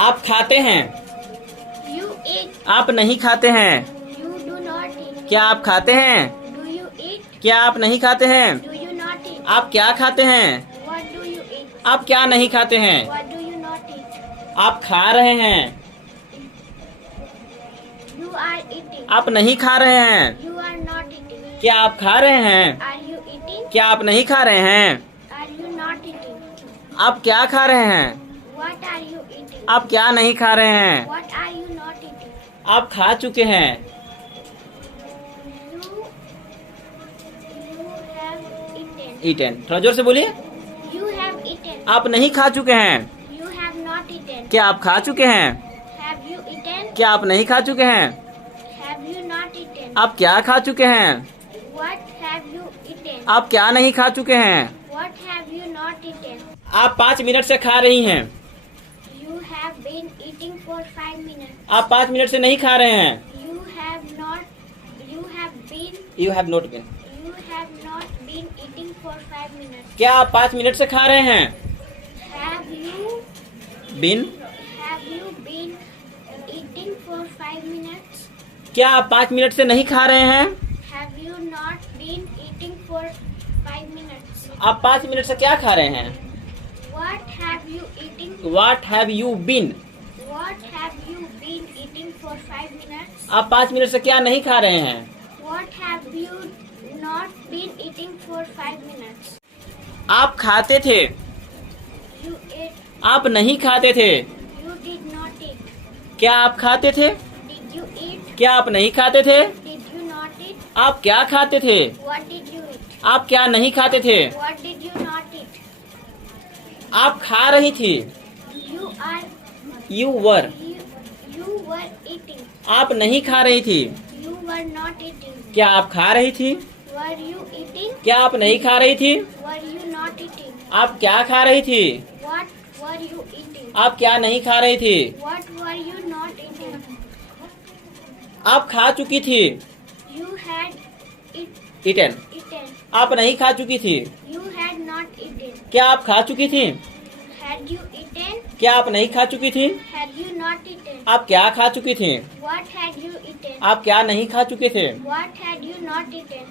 आप खाते हैं। You eat. आप नहीं खाते हैं। You do not eat. क्या आप खाते हैं? Do you eat? क्या आप नहीं खाते हैं? Do you not eat? आप क्या खाते हैं? What do you eat? आप क्या नहीं खाते हैं? What do you not eat? आप खा रहे हैं। You are eating. आप नहीं खा रहे हैं। You are not eating. क्या आप खा रहे हैं? Are you eating? क्या आप नहीं खा रहे हैं? Are you not eating? आप क्या खा रहे हैं? What are you eating? आप क्या नहीं खा रहे हैं? What are you not eating? आप खा चुके हैं। You have eaten. ईटेन, थोड़ा जोर से बोलिए। You have eaten. आप नहीं खा चुके हैं। You have not eaten. क्या आप खा चुके हैं? Have you eaten? क्या आप नहीं खा चुके हैं? Have you not eaten? आप क्या खा चुके हैं? What have you eaten? आप क्या नहीं खा चुके हैं? What have you not eaten? आप 5 मिनट से खा रही हैं। You have been eating for 5 minutes. आप 5 मिनट से नहीं खा रहे हैं। You have not. You have been. You have not been. You have not been eating for 5 minutes. क्या आप 5 मिनट से खा रहे हैं? Have you? Bin. Have you been eating for 5 minutes? क्या आप 5 मिनट से नहीं खा रहे हैं? Have you not been eating for 5 minutes? आप 5 मिनट से क्या खा रहे हैं? What have you eating? What have you been? What have you been eating for 5 minutes? आप 5 मिनट से क्या नहीं खा रहे हैं? What have you not been eating for 5 minutes? आप खाते थे। You ate. आप नहीं खाते थे। You did not eat. क्या आप खाते थे? Did you eat? क्या आप नहीं खाते थे? Did you not eat? आप क्या खाते थे? What did you eat? आप क्या नहीं खाते थे? What did you not eat? आप खा रही थी। You are. You were. You were eating. आप नहीं खा रही थी। You were not eating. क्या आप खा रही थी? Were you eating? क्या आप नहीं खा रही थी? Were you not eating? आप क्या खा रही थी? What were you eating? आप क्या नहीं खा रही थी? What were you not eating? आप खा चुकी थी। You had eaten. eaten. आप नहीं खा चुकी थी। You had not eaten. क्या आप खा चुकी थी? Had you eaten? क्या आप नहीं खा चुकी थी? Had you not eaten? आप क्या खा चुकी थी? What had you eaten? आप क्या नहीं खा चुके थे? What had you not eaten?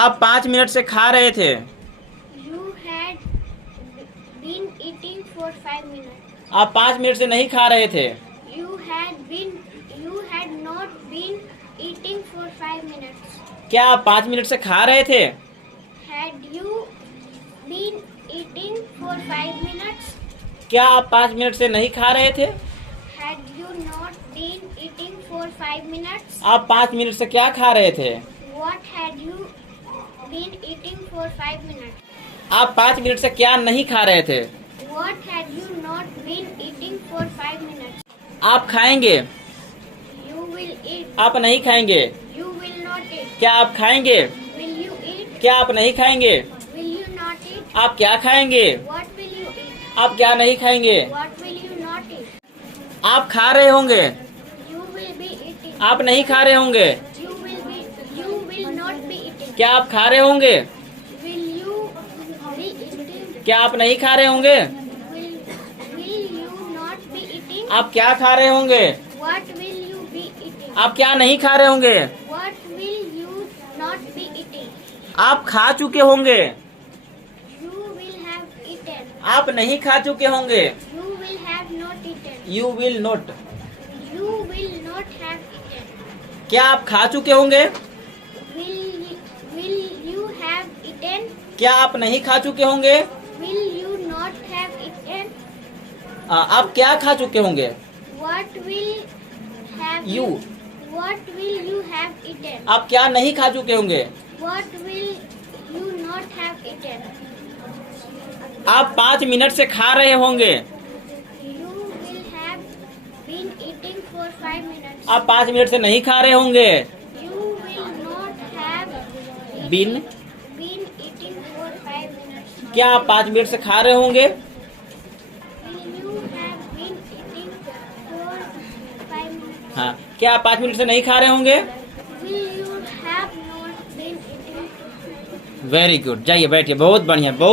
आप 5 मिनट से खा रहे थे। You had been eating for 5 minutes. आप 5 मिनट से नहीं खा रहे थे। You had not been eating for 5 minutes. क्या आप 5 मिनट से खा रहे थे? Had you been eating for 5 minutes? क्या आप 5 मिनट से नहीं खा रहे थे? Had you not been eating for 5 minutes? आप 5 मिनट से क्या खा रहे थे? What had you been eating for 5 minutes? आप 5 मिनट से क्या नहीं खा रहे थे? What had you not been eating for 5 minutes? आप खाएंगे। You will eat. आप नहीं खाएंगे। You will not eat. क्या आप खाएंगे? Will you eat? क्या आप नहीं खाएंगे? Will you not eat? आप क्या खाएंगे? What will you eat? आप क्या नहीं खाएंगे? What will you not eat? आप खा रहे होंगे। You will be eating. आप नहीं खा रहे होंगे। You will not be eating. क्या आप खा रहे होंगे? Will you be eating? क्या आप नहीं खा रहे होंगे? Will you not be eating? आप क्या खा रहे होंगे? What will you be eating? आप क्या नहीं खा रहे होंगे? What will you not be eating? आप खा चुके होंगे। You will have eaten. आप नहीं खा चुके होंगे। You will have not eaten. You will not. You will not have eaten. क्या आप खा चुके होंगे? Will you have eaten? क्या आप नहीं खा चुके होंगे? Will you not have eaten? आप क्या खा चुके होंगे? What will have You. What will you have eaten? आप क्या नहीं खा चुके होंगे? What will you not have eaten? आप 5 मिनट से खा रहे होंगे। You will have been eating for 5 minutes. आप 5 मिनट से नहीं खा रहे होंगे। You will not have Been. been eating for 5 minutes. क्या आप 5 मिनट से खा रहे होंगे? Will you have been eating for 5 minutes? हाँ, क्या आप 5 मिनट से नहीं खा रहे होंगे? Will you have not been eating? Very good, जाइए बैठिए। बहुत बढ़िया, बहुत